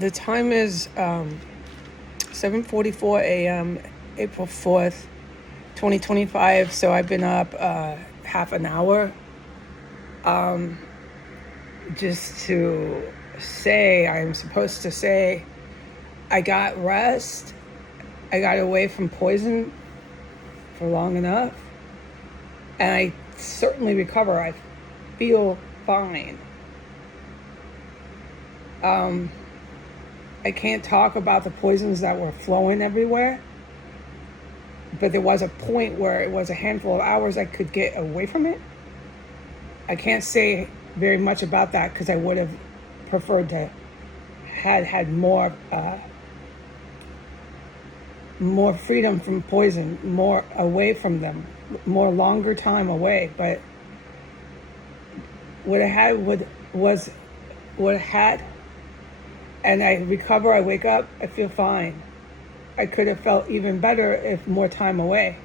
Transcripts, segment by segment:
The time is 7:44 a.m., April 4th, 2025. So I've been up half an hour just to say, I'm supposed to say, I got rest. I got away from poison for long enough. And I certainly recover. I feel fine. I can't talk about the poisons that were flowing everywhere, but there was a point where it was a handful of hours I could get away from it. I can't say very much about that because I would have preferred to had more freedom from poison, more away from them, more longer time away. But what I had was what I had. And I recover, I wake up, I feel fine. I could have felt even better if more time away.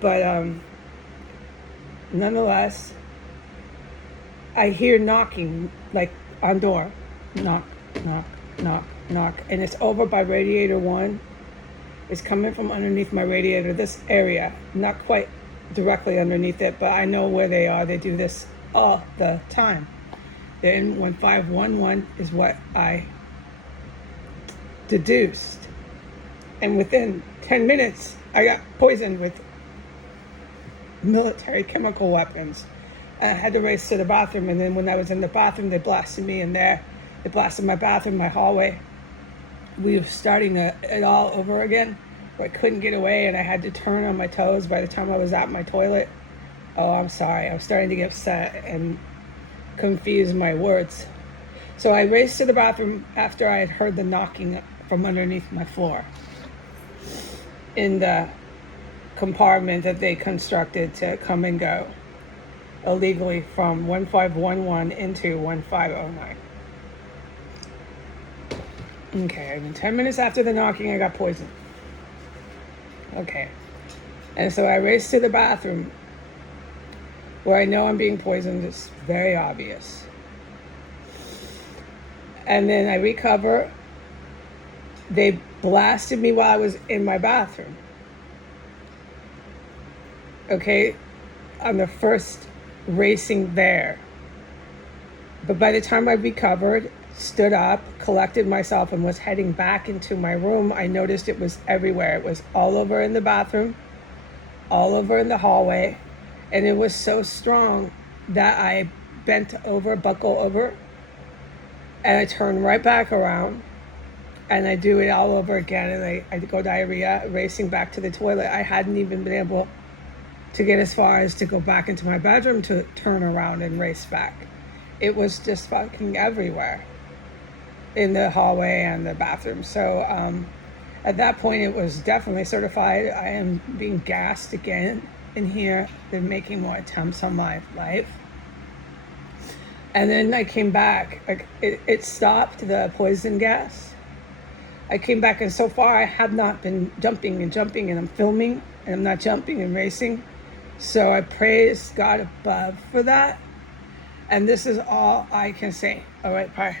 But nonetheless, I hear knocking, like on door. Knock, knock, knock, knock. And it's over by Radiator 1. It's coming from underneath my radiator, this area. Not quite directly underneath it, but I know where they are. They do this all the time. They're in 1511 is what I deduced. And within 10 minutes, I got poisoned with military chemical weapons. And I had to race to the bathroom. And then when I was in the bathroom, they blasted me in there. They blasted my bathroom, my hallway. We were starting it all over again. Where I couldn't get away and I had to turn on my toes by the time I was at my toilet. Oh, I'm sorry. I was starting to get upset and confuse my words. So I raced to the bathroom after I had heard the knocking from underneath my floor in the compartment that they constructed to come and go illegally from 1511 into 1509. Okay, and 10 minutes after the knocking, I got poisoned. Okay, and so I raced to the bathroom where I know I'm being poisoned. It's very obvious. And then I recover. They blasted me while I was in my bathroom. Okay, on the first racing there. But by the time I recovered, stood up, collected myself, and was heading back into my room, I noticed it was everywhere. It was all over in the bathroom, all over in the hallway. And it was so strong that I bent over, buckle over, and I turned right back around, and I do it all over again, and I go diarrhea, racing back to the toilet. I hadn't even been able to get as far as to go back into my bedroom to turn around and race back. It was just fucking everywhere in the hallway and the bathroom. So at that point, it was definitely certified. I am being gassed again in here. They're making more attempts on my life. And then I came back. It stopped the poison gas. I came back, and so far I have not been jumping, and I'm filming, and I'm not jumping and racing. So I praise God above for that. And this is all I can say. All right, bye.